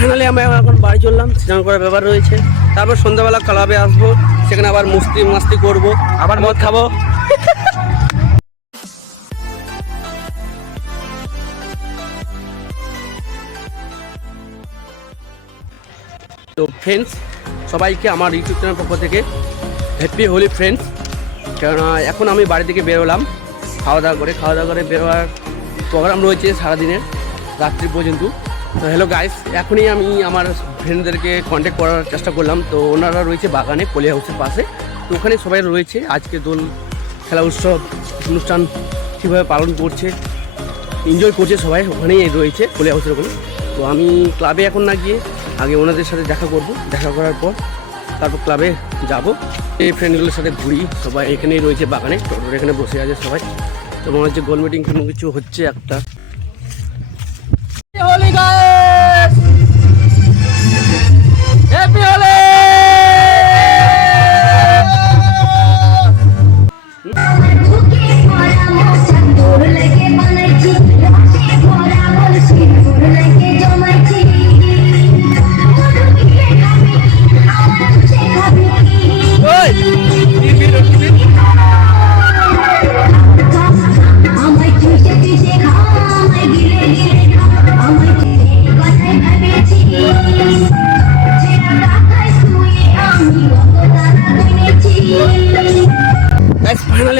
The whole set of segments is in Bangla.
ফাইনালি আমি এখন বাড়ি চললাম স্নান করার ব্যাপার রয়েছে। তারপর সন্ধ্যাবেলা ক্লাবে আসব সেখানে আবার মস্তি মাস্তি করব। আবার মদ খাব। তো ফ্রেন্ডস সবাইকে আমার ইউটিউব চ্যানেল পক্ষ থেকে হ্যাপি হোলি ফ্রেন্ডস কেননা এখন আমি বাড়ি থেকে বেরোলাম। খাওয়া দাওয়া করে খাওয়া দাওয়া করে বেরোয়ার প্রোগ্রাম রয়েছে সারাদিনের রাত্রি পর্যন্ত। তো হ্যালো গাইস এখনই আমি আমার ফ্রেন্ডদেরকে কন্ট্যাক্ট করার চেষ্টা করলাম। তো ওনারা রয়েছে বাগানে পলি হাউসের পাশে। তো ওখানে সবাই রয়েছে। আজকে দোল, খেলা উৎসব, অনুষ্ঠান কীভাবে পালন করছে এনজয় করছে সবাই, ওখানেই রয়েছে পলি হাউসের ওখানে। তো আমি ক্লাবে এখন না গিয়ে আগে ওনাদের সাথে দেখা করব। দেখা করার পর তারপর ক্লাবে যাব। এই ফ্রেন্ডগুলোর সাথে ঘুরি। সবাই এখানেই রয়েছে বাগানে। এখানে বসে আছে সবাই। তো মনে হচ্ছে গোল মিটিং কোনো কিছু হচ্ছে একটা।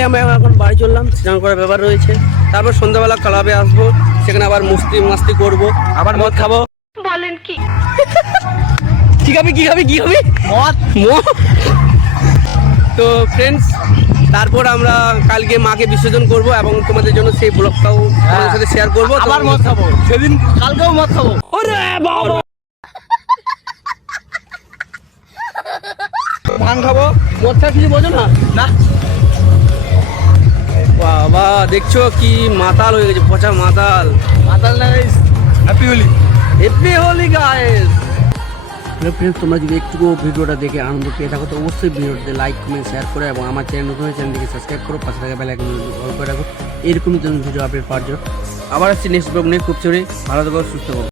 ফাইনালি আমি এখন বাড়ি চললাম স্নান করার ব্যাপার রয়েছে। তারপর সন্ধ্যাবেলা ক্লাবে আসব সেখানে আবার মস্তি মাস্তি করব আবার মদ খাব। বলেন কি? কি খাবি কি খাবি কি খাবি? মদ? মদ? তো ফ্রেন্ডস তারপর আমরা কালকে মাকে বিসর্জন করব এবং তোমাদের জন্য সেই ব্লগটাও তোমাদের সাথে শেয়ার করব। আবার মদ খাব। সেদিন কালকেও মদ খাব। ওরে বাবা! ভাঙ খাব। মদ খা কিছু বোঝো না? না। দেখছ কি মাতাল হয়ে গেছে পচা মাতাল। মাতাল না guys happy Holi happy Holi guys hello friends তোমরা যদি একটু ভিডিওটা দেখে আনন্দ পেয়ে থাকো তো অবশ্যই ভিডিওটাতে লাইক কমেন্ট শেয়ার করো এবং আমার চ্যানেল নতুন চ্যানেলটিকে সাবস্ক্রাইব করো পাশে থাকা বেলা অল করে রাখো। এরকমই জন্য ভিডিও আপডেট পাওয়ার জন্য। আবার আসছি নেক্সট ব্লগ নিয়ে খুব চড়ে ভালো থাকো সুস্থ থাকো।